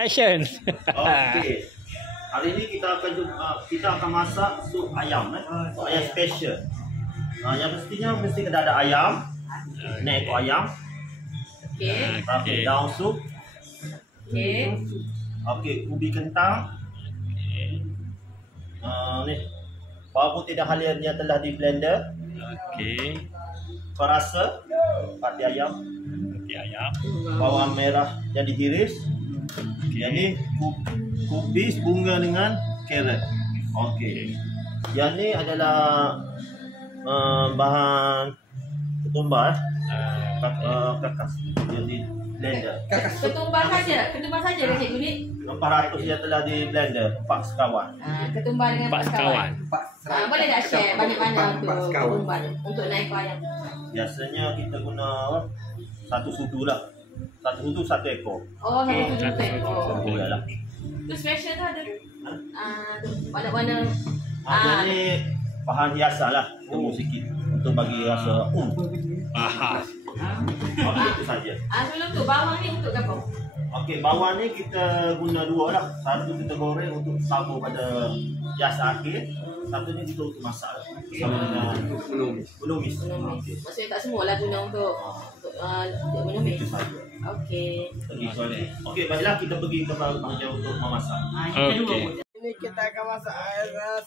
Action. Okey. Hari ini kita akan masak sup ayam, sup ayam special. Yang mesti kena ada ayam, ni ekor ayam. Okey. Okey, daun sup. Okey. Okey, ubi kentang. Ni bawang putih dan halia yang telah di blender. Okey. Perasa pati ayam, ayam. bawang merah yang dihiris. Yang ni kubis bunga dengan carrot. Okey. Yang ni adalah bahan ketumbar kakas yang di blender. Ketumbar saja dah cikgu ni. 400 yang telah di blender, 4 sekawan. Ketumbar dengan 4 sekawan. Boleh tak share banyak-banyak untuk ketumbar untuk naik ayam? Biasanya kita guna satu sudu lah. Satu sudu satu ekor. Oh, satu ekor. Iyalah. Tu special tu ada. Warna-warna. Jadi bahan hiasan lah, temu sikit untuk bagi rasa Bahas. Okey, itu saja. Sebelum tu bawang ni untuk apa? Okey, bawang ni kita guna dua lah. Satu kita goreng untuk tabur pada hiasan akhir. Satunya kita untuk masak lah. Bersama dengan menumis. Okey. Maksudnya tak semualah guna untuk menumis. Itu saja. Okey. Okey, baiklah kita pergi ke bahagian untuk memasak. Okey. Ini kita akan masak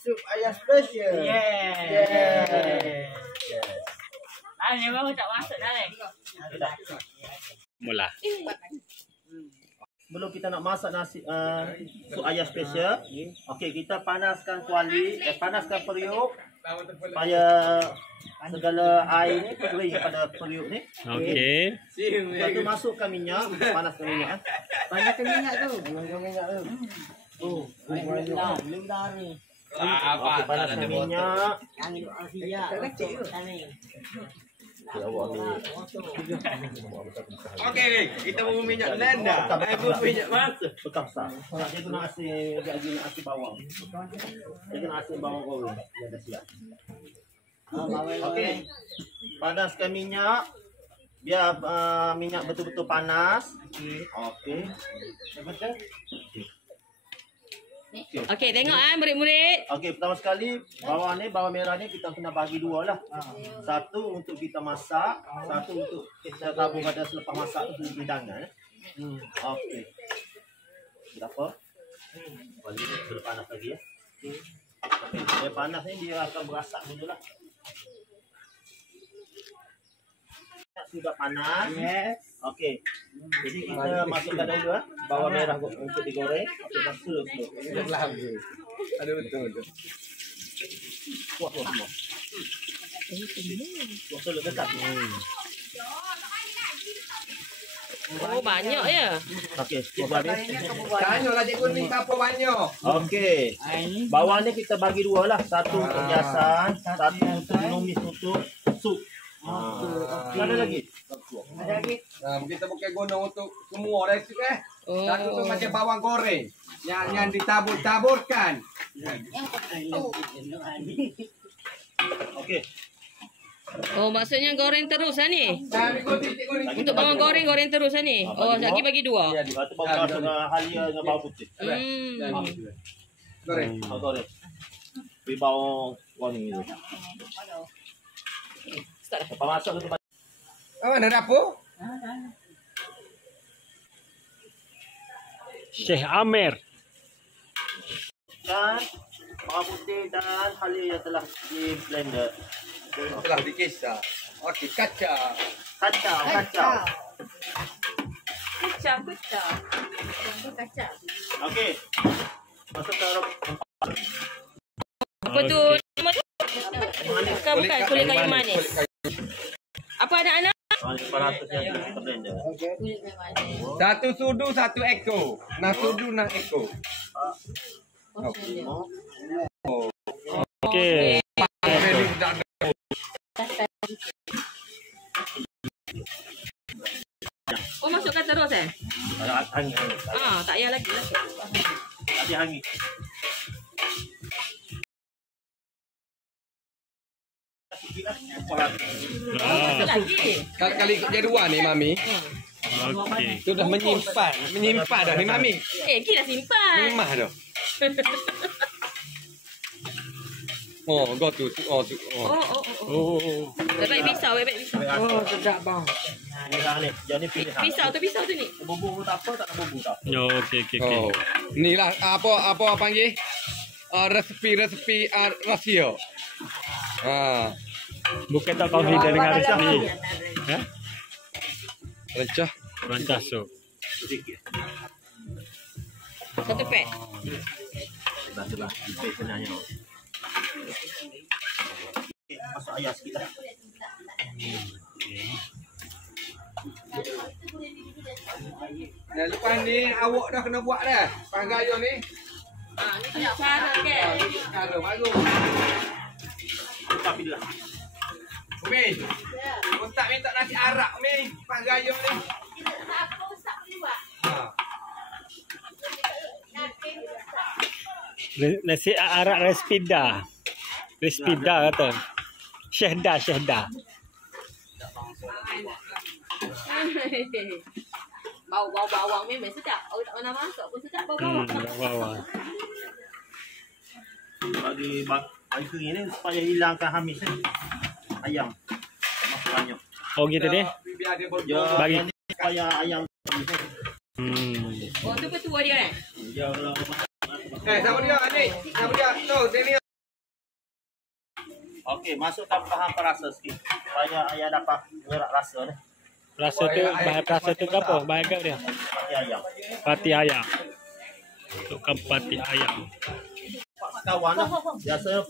sup ayam special. Ni baru tak masuk dah ni. Mula. Sebelum kita nak masak nasi sup ayam special, okey, kita panaskan kuali, panaskan periuk supaya segala air ni kering pada periuk ni. Okey. Lepas tu masukkan minyak, panaskan minyak. Panaskan minyak tu. Belum dah ni. Okey, panaskan minyak. Okey, kita mau minyak blender. Minyak masak. Betul sah. Dia guna asin, dia guna asin bawang. Dia guna asin bawang goreng. Dia dah siap. Okey. Panaskan minyak. Biar minyak betul-betul panas. Okey. Betul? Okey, tengok murid-murid. Okey, pertama sekali bawang merah ni kita kena bagi dua lah. Satu untuk kita masak, satu untuk kita tabur pada selepas masak tu hidangan. Okey. Berapa? Bagi sudah panas lagi ya. Okey, dia panas ni dia akan berasak dulu lah. Sudah panas. Yes. Okey. Jadi kita masukkan dulu bawang merah untuk digoreng. Okey, masuk dulu. Ada betul. Kuat semua. Masuk dekat. Oh, banyak ya. Okey, cuba habis. Tanyalah cikgu ni berapa banyak. Okey. Bawang ni kita bagi dua lah. Satu untuk hiasan, satu untuk menumis untuk sup. Ada lagi? Ada lagi. Kita bukan guna untuk semua dah tu Satu tu macam bawang goreng. Yang ditabur-taburkan. Okey. Oh, maksudnya goreng terus lah ni. Untuk bawang goreng terus lah ni. Oh, lagi bagi dua. Lepas tu bawa masuk halia dengan bawang putih. Goreng. Goreng. Beri bawang wangi tu. Lepas masak tu Mana dapur? Syekh Amir. dan bawang putih dan halia yang telah di blender. Telah dikisar. Okey, kacang. Kacang. Kacang. Okey. Masukkan Apa tu? Bukan kulit kayu manis. Apa anak-anak? 400 yang di blender. Kulit kayu manis. Satu sudu, satu ekor. Nak sudu, nak ekor. Okey. Oh, masukkan terus Hangi. tak payah lagi lah. Tadi hangi. Masuk lagi. Kali ikut jadual ni, Mami. Okey. Tu dah menyimpan dah ni Mami. Ki dah simpan. Memah dah. Oh, go tu. Oh. Oh. Baik pisau, baik pisau. Oh, sedap bang. Merah ni. Yang ni pilihan. Pisau tu ni. Bubur tak apa, tak nak bubur tak apa. Okey. Oh. Ni lah apa panggil? Resepi rasio. Bukan tak confident dengan resipi. Ha? Rancah. Rancah sup. Sedikit. Satu pack. Sebelah. Ipis sebenarnya. Okey, masuk ayam sikit lah. Dan lepas ni awak dah kena buat dah. Panggayun ni. Ni tu nak cara ke? Kalau bagus. Tapi dia. Umi. Kau tak minta nasi arak Umi. Panggayun ni. Nasi arak Respida. Respida kata. Syehda. Bau bawang memang sedap. Orang tak pernah masak pun sedap bau bawang. Bawang. Bagi kering ni supaya hilangkan hamis ni. Ayam. Masuk banyak. Oh gitu deh. Biar dia Ya, Bagi- yang ni supaya ayam hamis ni. Oh tu petua dia kan? Ya, kalau siapa dia adik? Siapa dia? Tu, sini. okey, masukkan bahan perasa sikit. Supaya ayam dapat menyerap rasa ni. Rasa tu, bahan rasa tu ke apa? Bahan kat dia. Pakai ayam. Pati ayam. Tukang pati ayam. Empat sekawan lah. Biasanya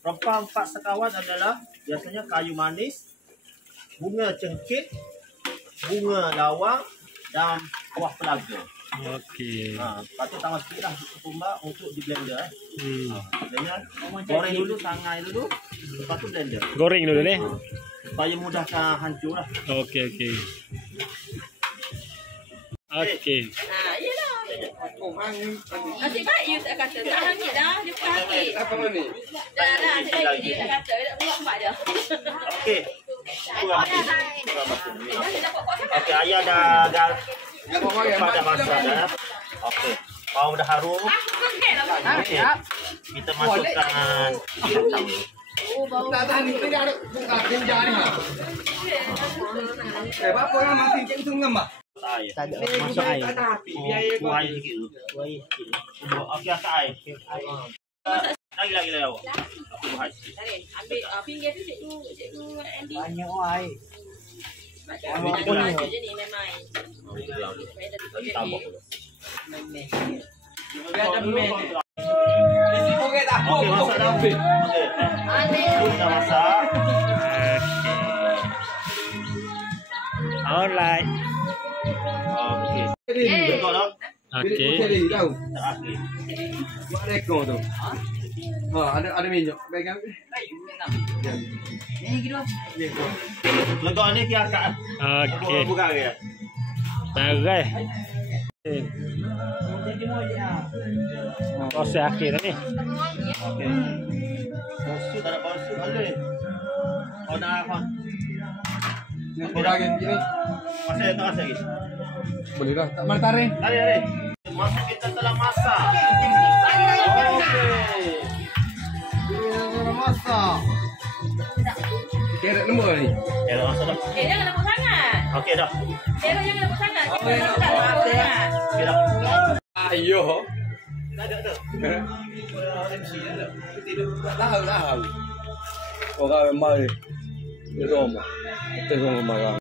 rempah empat sekawan adalah biasanya kayu manis, bunga cengkeh, bunga lawang dan buah pelaga. Okey. Lepas tu tambah sikit lah ketumbar untuk di blender. Blender. Goreng dulu, sangai dulu. Lepas tu blender. Goreng dulu ni. Supaya mudahkan hancur lah. Okey. Okey. Yelah. Oh, hangit. Nasib baik you tak kata. Tak hangit dah. Dia bukan hangit. Apa ni? Dah. Nasib baik dia tak kata. Dia tak buat empat dia. Okey. Kurang okey, ayam dah dah masak dah. Okey. Bawang dah harum. Okey. Kita masukkan Tak tahan ni. Dia ada buka tinja ni. Apa yang masih cek tu ngam? air. Masuk air. Tak ada api. Biar air Buat air sikit dulu. Okey, angkat air. Lagi awak. Aku buat air sikit. Ambil pinggir tu cikgu Andy. Banyak air. Macam mana je ni memang. Lagi tambah dulu. Biar ada men. Isi okey tak? Okey, masak dah. Okey. Ambil. Dah masak. Alright. Okey. Okey. Betul tak? Okey. Okey, tahu. Tak okey. Buat rekod tu. Ada minyak. Baik kan? Legok ni kita angkat. Okey. Buka dia. Tarai. Proses akhir ni. Okey. Bossu tak ada bossu boleh. Kau nak apa? Kau lagi ni. Masih tak masih lagi. Boleh dah. Tak mana tarik. Hari. Masuk kita telah masak. Okey. Masak. Kerek lembut ni. Ya, masak dah. Jangan lembut sangat. Okey dah. Jangan lembut sangat. Kita tak lembut sangat. Okey dah. Ayo. Tak ada. Tahu. Orang memang ni. Rumah. Tengok rumah orang.